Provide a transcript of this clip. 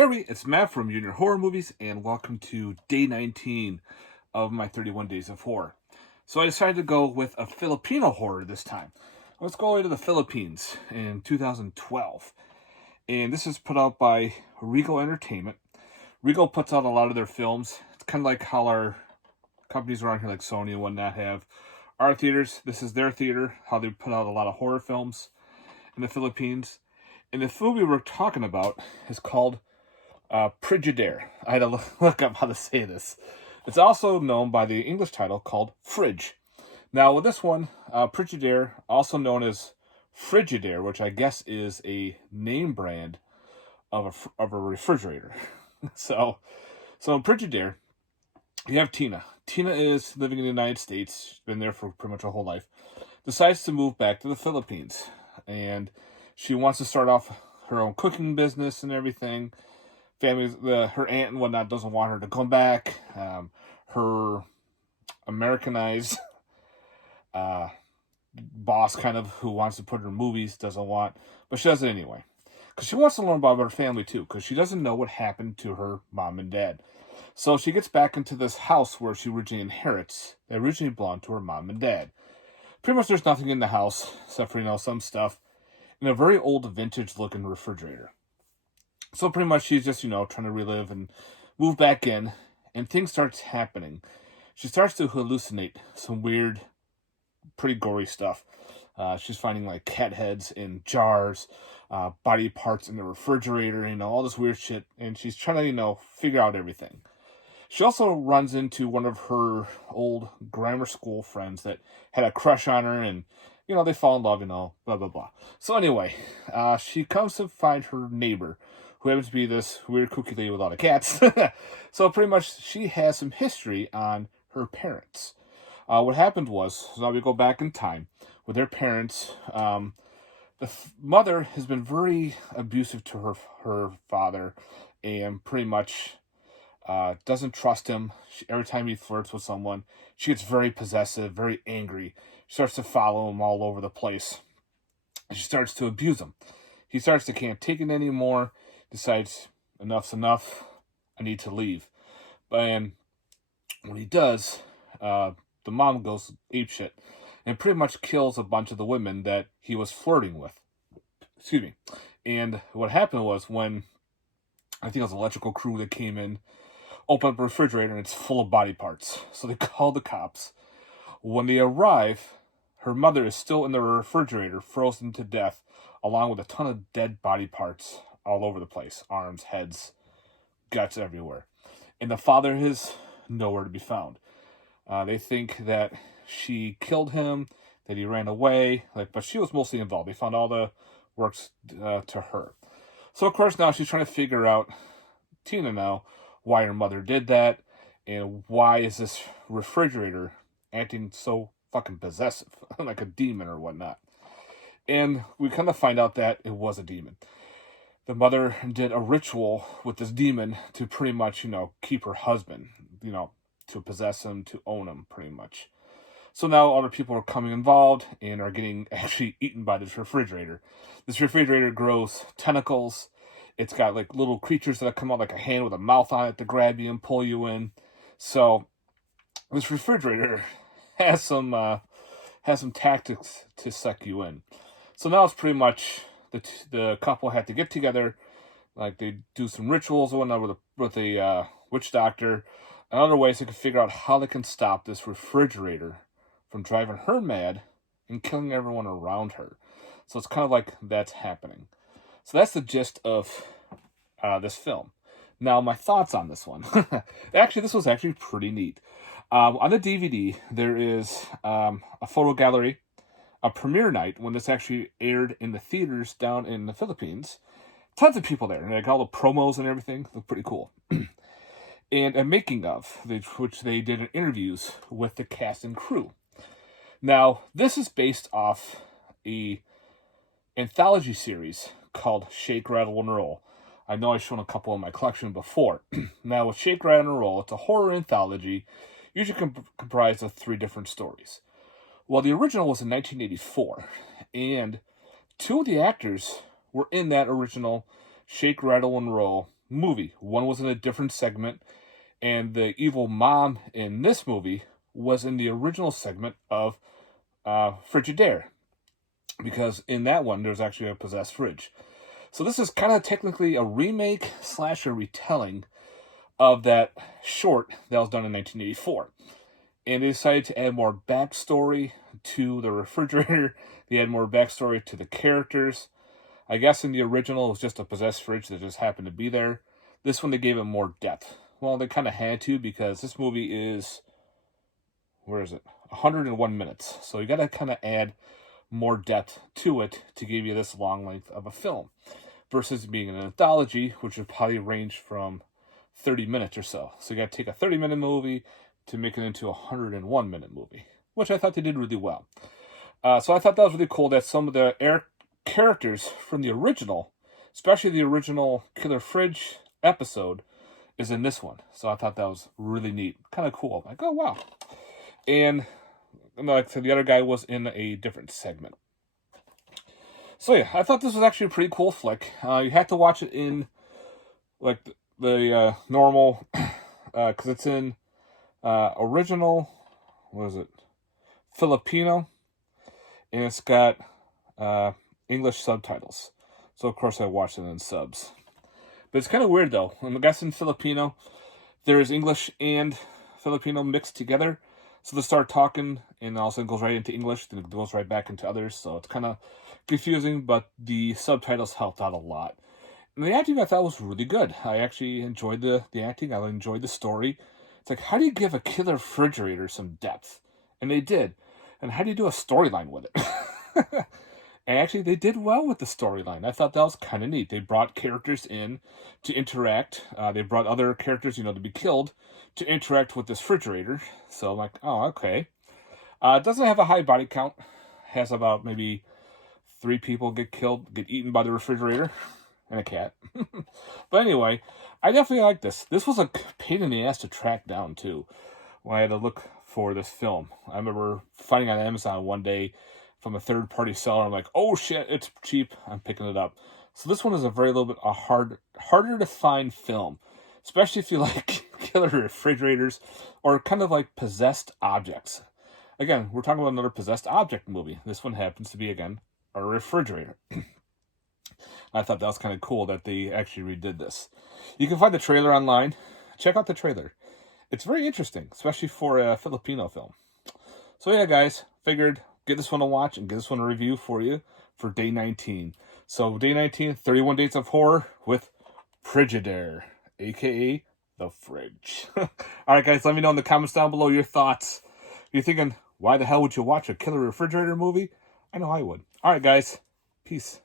Hey everybody, it's Matt from Junior Horror Movies, and welcome to day 19 of my 31 Days of Horror. So I decided to go with a Filipino horror this time. Let's go away to the Philippines in 2012. And this is put out by Regal Entertainment. Regal puts out a lot of their films. It's kind of like how our companies around here like Sony and whatnot have our theaters. This is their theater, how they put out a lot of horror films in the Philippines. And the film we were talking about is called Pridyider. I had to look up how to say this. It's also known by the English title called Fridge. Now, with this one, Pridyider, also known as Frigidaire, which I guess is a name brand of a refrigerator. so in Pridyider, you have Tina. Tina is living in the United States. She's been there for pretty much her whole life. Decides to move back to the Philippines. And she wants to start off her own cooking business and everything. Her aunt and whatnot doesn't want her to come back. Her Americanized boss, kind of, who wants to put her in movies, doesn't want, but she does it anyway. Because she wants to learn about her family too, because she doesn't know what happened to her mom and dad. So she gets back into this house where she originally inherits, that originally belonged to her mom and dad. Pretty much there's nothing in the house, except for, some stuff, in a very old vintage-looking refrigerator. So pretty much she's just, trying to relive and move back in, and things starts happening. She starts to hallucinate some weird, pretty gory stuff. She's finding like cat heads in jars, body parts in the refrigerator, all this weird shit, and she's trying to, figure out everything. She also runs into one of her old grammar school friends that had a crush on her, and, they fall in love, blah, blah, blah. So anyway, she comes to find her neighbor, who happens to be this weird kooky lady with a lot of cats. So pretty much she has some history on her parents. What happened was, so now we go back in time with their parents. The mother has been very abusive to her father, and pretty much doesn't trust him. Every time he flirts with someone, she gets very possessive, very angry. She starts to follow him all over the place. And she starts to abuse him. He starts to can't take it anymore. Decides enough's enough. I need to leave. And when he does, the mom goes apeshit and pretty much kills a bunch of the women that he was flirting with. Excuse me. And what happened was, when I think it was an electrical crew that came in, opened up a refrigerator, and it's full of body parts. So they called the cops. When they arrive, her mother is still in the refrigerator, frozen to death, along with a ton of dead body parts all over the place. Arms, heads, guts everywhere. And the father is nowhere to be found. They think that she killed him, that he ran away, but she was mostly involved. They found all the works to her. So, of course, now she's trying to figure out, Tina now, why her mother did that, and why is this refrigerator acting so fucking possessive, like a demon or whatnot. And we kind of find out that it was a demon. The mother did a ritual with this demon to pretty much, keep her husband, to possess him, to own him, pretty much. So now other people are coming involved and are getting actually eaten by this refrigerator. This refrigerator grows tentacles. It's got like little creatures that come out like a hand with a mouth on it to grab you and pull you in. So this refrigerator has some tactics to suck you in. So now it's pretty much the couple had to get together, like they do some rituals or whatnot with a witch doctor and other ways they can figure out how they can stop this refrigerator from driving her mad and killing everyone around her. So it's kind of like that's happening. So that's the gist of this film. Now, my thoughts on this one. Actually, this was actually pretty neat. On the DVD, there is a photo gallery, a premiere night when this actually aired in the theaters down in the Philippines. Tons of people there, and like all the promos and everything look pretty cool. And a making of, which they did in interviews with the cast and crew. Now, this is based off a anthology series called Shake, Rattle, and Roll. I know I've shown a couple in my collection before. Now, with Shake, Rattle, and Roll, it's a horror anthology, usually comprised of 3 different stories. Well, the original was in 1984, and 2 of the actors were in that original Shake, Rattle, and Roll movie. One was in a different segment, and the evil mom in this movie was in the original segment of Frigidaire, because in that one there's actually a possessed fridge. So this is kind of technically a remake slash a retelling of that short that was done in 1984. And they decided to add more backstory to the refrigerator. They add more backstory to the characters. I guess in the original it was just a possessed fridge that just happened to be there. This one they gave it more depth. Well, they kind of had to, because this movie is, 101 minutes. So you got to kind of add more depth to it to give you this long length of a film, versus being an anthology, which would probably range from 30 minutes or so. So you got to take a 30-minute movie to make it into a 101-minute movie, which I thought they did really well. So I thought that was really cool that some of the characters from the original, especially the original Killer Fridge episode, is in this one. So I thought that was really neat. Kind of cool. Like, oh, wow. And like I said, the other guy was in a different segment. So yeah, I thought this was actually a pretty cool flick. You have to watch it in like the normal, because it's in original, Filipino, and it's got English subtitles. So of course I watched it in subs. But it's kind of weird though. I'm guessing Filipino, there's English and Filipino mixed together. So they start talking, and also it goes right into English, then it goes right back into others. So it's kind of confusing, but the subtitles helped out a lot. And the acting I thought was really good. I actually enjoyed the acting. I enjoyed the story. It's like, how do you give a killer refrigerator some depth? And they did. And how do you do a storyline with it? And actually, they did well with the storyline. I thought that was kind of neat. They brought characters in to interact. They brought other characters, to be killed, to interact with this refrigerator. So I'm like, oh, okay. It doesn't have a high body count. It has about maybe 3 people get eaten by the refrigerator, and a cat. But anyway, I definitely like this. This was a pain in the ass to track down, too, when I had to look for this film. I remember finding it on Amazon one day from a third-party seller. I'm like, oh shit, it's cheap. I'm picking it up. So this one is a little bit harder to find film, especially if you like killer refrigerators or kind of like possessed objects. Again, we're talking about another possessed object movie. This one happens to be, again, a refrigerator. I thought that was kind of cool that they actually redid this. You can find the trailer online. Check out the trailer. It's very interesting, especially for a Filipino film. So yeah, guys, figured get this one a watch and get this one a review for you for day 19. So day 19, 31 Days of Horror with Pridyider, a.k.a. The Fridge. All right, guys, let me know in the comments down below your thoughts. You're thinking, why the hell would you watch a killer refrigerator movie? I know I would. All right, guys, peace.